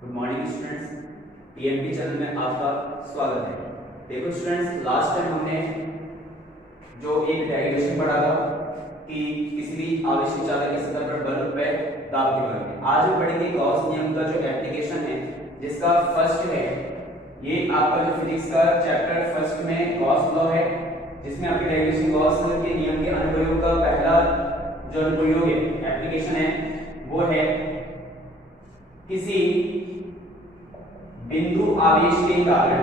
Good morning students, TMP channel में आपका स्वागत है। देखो स्टूडेंट्स, लास्ट टाइम हमने जो एक डेरिवेशन पढ़ा था कि किसी भी आवेशित चालक की सतह पर बल रुपए दाब के बारे में। आज हम पढ़ेंगे गॉस नियम का जो एप्लीकेशन है, जिसका फर्स्ट है ये आपका जो फिजिक्स का चैप्टर फर्स्ट में गॉस लॉ है, जिसमें आपके डेरिवेशन गॉस के नियम के अनुप्रयोग का पहला जो अनुप्रयोग है, एप्लीकेशन है, वो है किसी बिंदु आवेश के कारण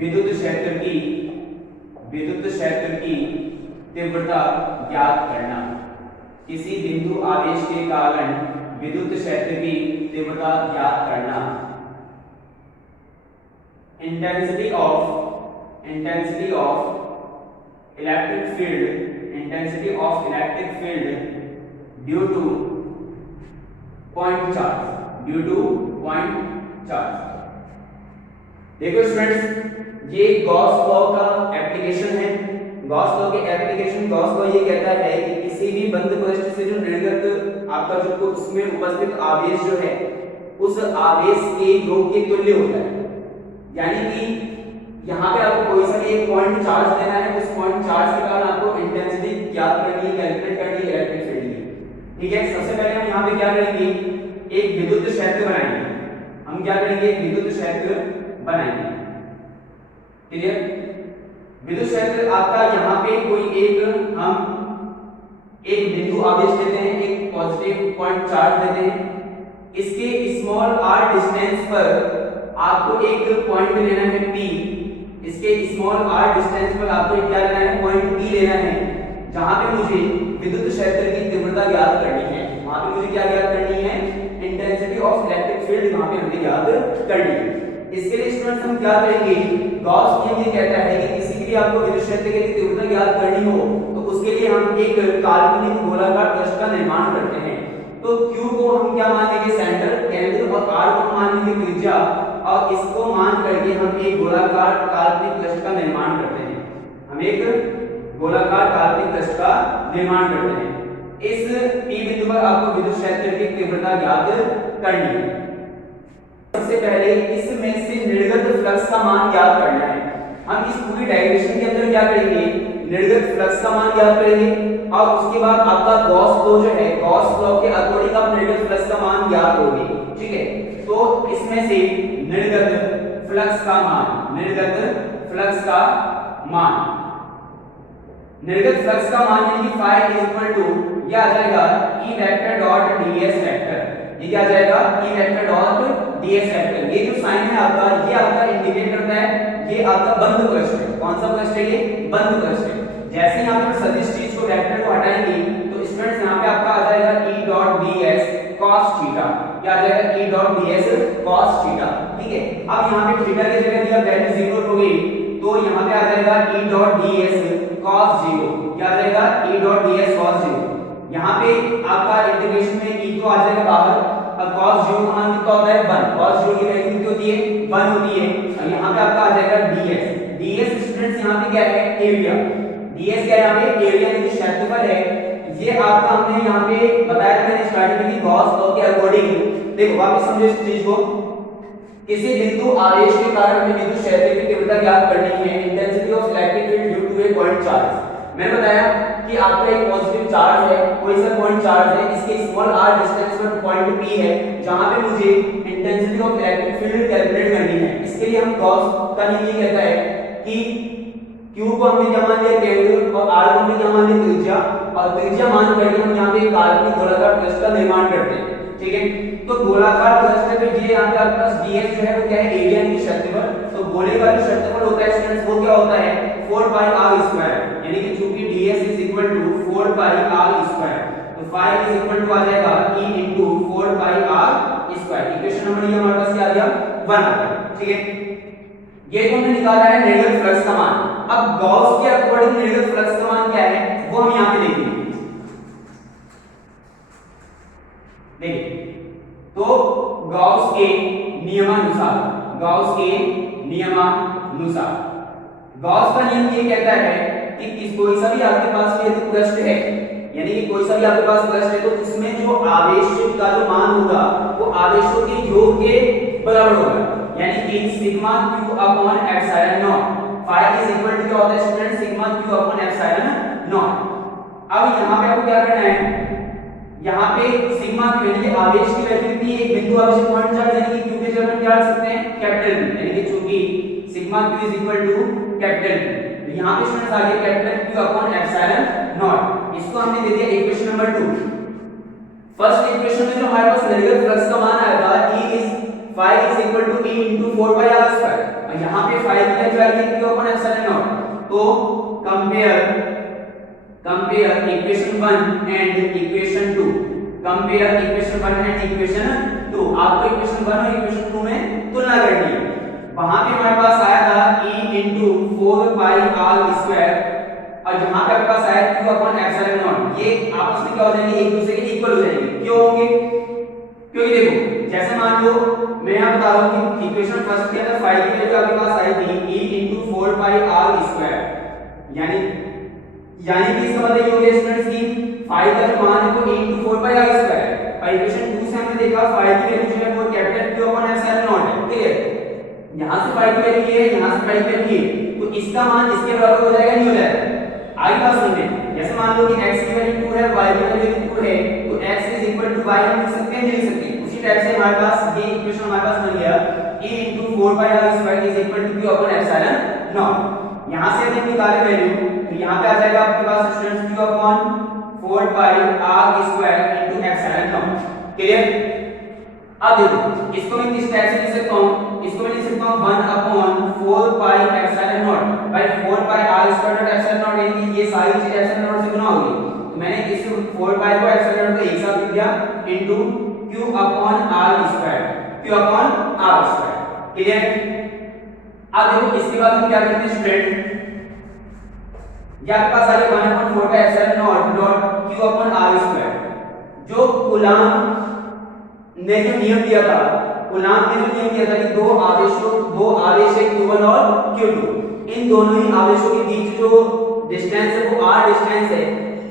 विद्युत क्षेत्र की तीव्रता ज्ञात करना। किसी बिंदु आवेश के कारण विद्युत क्षेत्र की तीव्रता ज्ञात करना। Intensity of electric field due two point charge. देखो स्टूडेंट्स, ये गॉस लॉ का एप्लीकेशन है। गॉस लॉ के एप्लीकेशन, गॉस लॉ ये कहता है कि किसी भी बंद पृष्ठ से जो निर्गत आपका जो उसमें उपस्थित आवेश जो है, उस आवेश के योग के तुल्य होता है। यानी कि यहाँ पे आपको कोई सा भी एक पॉइंट चार्ज देना है, उस पॉइंट चार्ज के कारण आपको इंटेंसिटी ज्ञात करनी है, कैलकुलेट करनी है इलेक्ट्रिक फील्ड की। ठीक है, सबसे पहले हम यहाँ पे क्या करेंगे, एक विद्युत क्षेत्र बनाएंगे। हम क्या करेंगे, एक विद्युत क्षेत्र बनाएंगे। क्लियर? विद्युत क्षेत्र आपका यहाँ पे कोई एक बिंदु आवेश देते हैं, एक पॉजिटिव पॉइंट चार्ज देते हैं। इसके स्मॉल r डिस्टेंस पर आपको एक पॉइंट लेना है P। इसके स्मॉल r डिस्टेंस पर आपको क्या लेना है, पॉइंट P लेना है, जहां पे मुझे विद्युत क्षेत्र की तीव्रता ज्ञात करनी है। वहां पे मुझे क्या ज्ञात करनी है, इंटेंसिटी ऑफ इलेक्ट्रिक फील्ड वहां पे हमें ज्ञात करनी है। इसके लिए स्टूडेंट्स हम क्या करेंगे, गॉस नियम ये कहता है कि किसी भी आपको विद्युत क्षेत्र की तीव्रता ज्ञात करनी हो तो उसके लिए हम एक काल्पनिक गोलाकार पृष्ठ का निर्माण करते हैं। तो Q को हम क्या मान लेंगे, सेंटर, केंद्र, और R को हम मान लेंगे त्रिज्या, और इसको मान करके हम एक गोलाकार काल्पनिक पृष्ठ का निर्माण करते हैं। हम एक गोलाकार काल्पनिक पृष्ठ का निर्माण करते हैं। इस P बिंदु पर आपको विद्युत क्षेत्र की तीव्रता ज्ञात करनी है। सबसे पहले इसमें से निर्गत फ्लक्स का मान ज्ञात करना है। हम इस पूरी डेरिवेशन के अंदर क्या करेंगे, निर्गत फ्लक्स का मान ज्ञात करेंगे, और उसके बाद आपका गॉस लॉ जो है, गॉस लॉ के अकॉर्डिंग आप निर्गत फ्लक्स का मान ज्ञात होगी। ठीक है, तो इसमें से निर्गत फ्लक्स का मान यानी कि phi इज इक्वल टू ये आ जाएगा E vector dot ds vector. ये क्या आ जाएगा, E vector dot ds vector. ये जो साइन है आपका, ये आपका इंडिकेट करता है ये आपका बंद पृष्ठ है। कौन सा पृष्ठ है, ये बंद पृष्ठ है। जैसे यहां पर सदिश चीज को वेक्टर को हटाएंगे तो स्टूडेंट्स यहां पे आपका आ जाएगा E dot ds cos theta. क्या आ जाएगा, E dot ds cos theta. ठीक है, अब यहां पे थीटा की जगह दिया वैल्यू 0 हो गई, तो यहां पे आ जाएगा E डॉट ds cos 0। क्या आ जाएगा, E डॉट ds cos 0। यहां पे आपका इंटीग्रेशन में E तो आ जाएगा बाहर, अब cos 0 का मान कितना होता है, 1। cos 0 की वैल्यू कितनी होती है, 1 होती है। और यहां पे आपका आ जाएगा ds स्टूडेंट्स यहां पे क्या है, एरिया। ds क्या है, यहां पे एरिया यानी कि क्षेत्रफल है। ये आपका हमने यहां पे बताया था मैंने स्टार्टिंग में कि गॉस लॉ के अकॉर्डिंग, देखो वापस समझो इस चीज को, किसी बिंदु आवेश के कारण हमें विद्युत क्षेत्र की तीव्रता ज्ञात करनी है, intensity of electric field due to a point charge. मैंने बताया कि आपका एक पॉजिटिव चार्ज है, कोई सा पॉइंट चार्ज है, इसके स्मॉल r डिस्टेंस पर पॉइंट P है, जहां पे मुझे intensity of electric field calculate करनी है। इसके लिए हम गॉस का नियम ये कहता है कि Q को हमने क्या मान लिया, केंद्र, और R को हमने क्या मान लिया, त्रिज्या, और त्रिज्या मान करके हम यहां पे एक काल्पनिक गोलाकार पृष्ठ का निर्माण करते हैं। ठीक है, तो गोलाकार पृष्ठ पे ये यहां पे आपके पास ds जो है वो क्या है, एरिया यानी क्षेत्रफल। तो गोले का जो क्षेत्रफल होता है स्टूडेंट्स वो क्या होता है, 4 pi r स्क्वायर, यानी कि चूंकि ds is equal to 4 pi r square, तो phi इज इक्वल टू आ जाएगा E into 4 pi r square. Equation number ये हमारे पास क्या आ गया, 1 आ गया। ठीक है, ये तो हमने निकाला है निर्गत फ्लक्स का मान। अब गॉस के अकॉर्डिंग निर्गत फ्लक्स का मान क्या है वो हम यहां पे देखेंगे। देखिए, तो गॉस के नियमानुसार गॉस का नियम ये कहता है कि कोई सा भी आपके पास यदि पृष्ठ है, यानी कि कोई सा भी आपके पास बस्ट है तो उसमें जो आवेश का जो मान होगा वो आवेशों के योग के बराबर होगा, यानी कि sigma q upon epsilon naught. Phi is equal to क्या होता है student, sigma q upon epsilon naught. अब यहाँ पे आपको क्या करना है, यहाँ पे सिग्मा q यानी कि आवेश की वैल्यू कितनी है, एक बिंदु आवेश पॉइंट चार्ज यानी कि q के जगह हम क्या रख सकते हैं कैपिटल Q, यानी कि चूंकि sigma q is equal to capital Q, तो यहाँ पे स्टूडेंट्स आ गया capital Q upon epsilon naught. इसको हमने दे दिया इक्वेशन नंबर 2। फर्स्ट इक्वेशन में जो हमारे पास नेगेटिव फ्लक्स का मान आएगा E is phi is equal to E into 4 pi r square, और यहाँ पे phi की वैल्यू आ गई Q अपॉन एप्सिलॉन नॉट। तो compare equation 1 and equation 2, compare equation 1 and equation 2। आपको इक्वेशन 1 और इक्वेशन 2 में तुलना करनी है। वहां पे हमारे पास आया था E into 4 pi r square, और यहाँ पे आपके पास आया Q अपॉन एप्सिलॉन नॉट। ये आपस में क्या हो जाएंगे, एक दूसरे के इक्वल हो जाएंगे। क्यों होंगे, क्योंकि देखो जैसे मान लो मैं यहाँ बता रहा हूँ कि इक्वेशन फर्स्ट के अंदर phi की वैल्यू आपके पास आई थी E into 4 pi r square, यानी कि इसका मतलब ये हो गया स्टूडेंट्स कि phi का जो मान है वो E into 4 pi r square है, और इक्वेशन 2 से हमने देखा phi की वैल्यू जो है वो capital Q upon epsilon not है। ठीक है, यहाँ से phi की वैल्यू ये है, यहाँ से phi की वैल्यू ये, तो इसका मान इसके बराबर हो जाएगा, नहीं हो जाएगा। आगे बात सुनते हैं, जैसे मान लो कि x की वैल्यू 2 है, y की वैल्यू 2 है, तो x is equal to y हम लिख सकते हैं, नहीं लिख सकते। उसी टाइप से हमारे पास ये इक्वेशन हमारे पास बन गया E into 4 pi r square is equal to Q upon epsilon naught. यहाँ से हम निकाले वैल्यू, तो यहाँ पे आ जाएगा आपके पास students Q upon 4 pi r square into epsilon not. Clear? अब देखो इसको मैं किस टाइप से लिख सकता हूँ, इसको मैं लिख सकता हूँ 1 upon 4 pi epsilon naught by 4 pi r square dot epsilon naught, यानी कि ये सारी चीज एप्सिलॉन नॉट से गुना होगी। तो मैंने इस 4 pi को एप्सिलॉन नॉट को एक साथ लिख दिया into Q upon r square, Q upon r square. Clear? अब देखो इसके बाद हम क्या करते हैं स्टूडेंट, ये आपके पास आ गया 1 upon 4 pi epsilon not dot Q upon r square. जो कूलाम ने जो नियम दिया था, कूलाम ने जो नियम दिया था कि दो आवेश है Q1 और Q2, इन दोनों ही आवेशों के बीच जो डिस्टेंस है वो r डिस्टेंस है,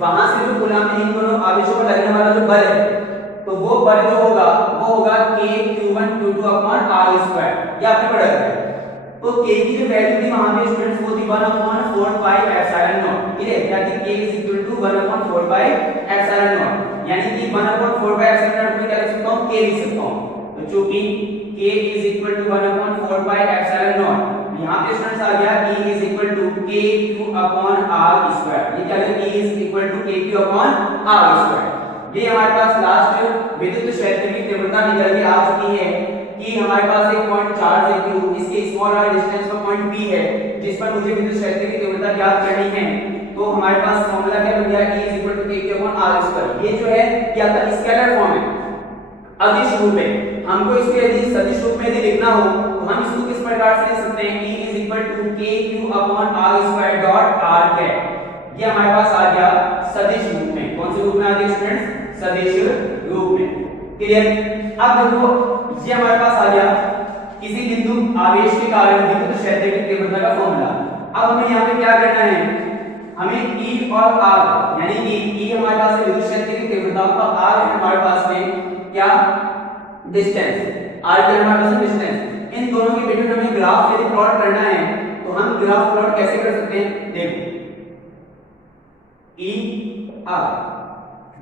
वहां से जो कूलाम ने इन दोनों आवेशों पर लगने वाला जो बल है, तो वो बल जो होगा वो होगा K Q1 Q2 upon r square. ये आपने पढ़ा है। तो K की जो वैल्यू थी वहां पे स्टूडेंट्स वो थी 1 अपॉन 4 pi एप्सिलॉन नॉट। ठीक है, क्या थी K is equal to 1 upon 4 pi epsilon naught, यानी कि 1 अपॉन 4 pi एप्सिलॉन नॉट में क्या लिख सकता हूं, K लिख सकता हूं। तो चूंकि K is equal to 1 upon 4 pi epsilon naught, यहां पे स्टूडेंट्स आ गया E is equal to K Q upon r square. ये क्या है, E is equal to K Q upon r square. ये हमारे पास लास्ट विद्युत क्षेत्र की तीव्रता निकल के आ चुकी है कि हमारे पास एक पॉइंट चार्ज है Q, इसके स्मॉल r डिस्टेंस पर पॉइंट P है जिस पर मुझे विद्युत क्षेत्र की तीव्रता ज्ञात करनी है। तो हमारे पास फॉर्मूला क्या बन गया, E is equal to K Q upon r square. ये जो है ये आपका स्केलर फॉर्म है, अदिश रूप में। हमको इसको यदि सदिश रूप में यदि लिखना हो तो हम इसको किस प्रकार से लिख सकते हैं, E is equal to K Q upon r square dot r cap. ये हमारे पास आ गया सदिश रूप में। कौन से रूप में आ गया स्टूडेंट्स, सदिश रूप में। क्लियर? अब देखो ये हमारे पास आ गया किसी बिंदु आवेश के कारण विद्युत क्षेत्र की तीव्रता का फॉर्मूला। अब हमें यहाँ पे क्या करना है, हमें E और R, यानी कि E हमारे पास है विद्युत क्षेत्र की तीव्रता और R है हमारे पास में क्या, डिस्टेंस। R क्या हमारे पास डिस्टेंस, इन दोनों के बीच में हमें ग्राफ यदि प्लॉट करना है तो हम ग्राफ प्लॉट कैसे कर सकते हैं, देखो E R,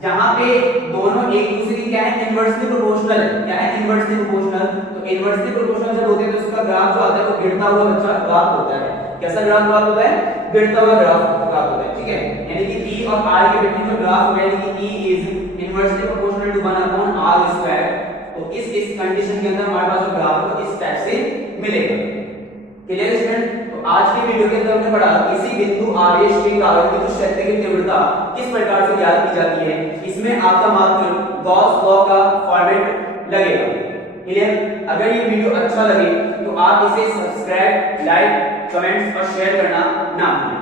जहां पे दोनों एक दूसरे की क्या है, इनवर्सली प्रोपोर्शनल है। क्या है, इनवर्सली प्रोपोर्शनल। तो इनवर्सली प्रोपोर्शनल जब होते हैं तो उसका ग्राफ जो आता है वो गिरता हुआ अच्छा ग्राफ होता है। कैसा ग्राफ प्राप्त होता है, गिरता हुआ ग्राफ प्राप्त होता है। ठीक है, यानी कि E और R के बीच में जो ग्राफ होगा, यानी कि E is inversely proportional to 1 upon r square. तो इस कंडीशन के अंदर हमारे पास जो ग्राफ है इस टाइप से मिलेगा। Clear student? तो आज की वीडियो के अंदर हमने पढ़ा किसी बिंदु आवेश के कारण विद्युत क्षेत्र की तीव्रता किस प्रकार से ज्ञात की जाती है। इसमें आपका मात्र गॉस लॉ का फॉर्मेट लगेगा। क्लियर? अगर ये वीडियो अच्छा लगे तो आप इसे सब्सक्राइब, लाइक, कमेंट्स और शेयर करना ना भूलें।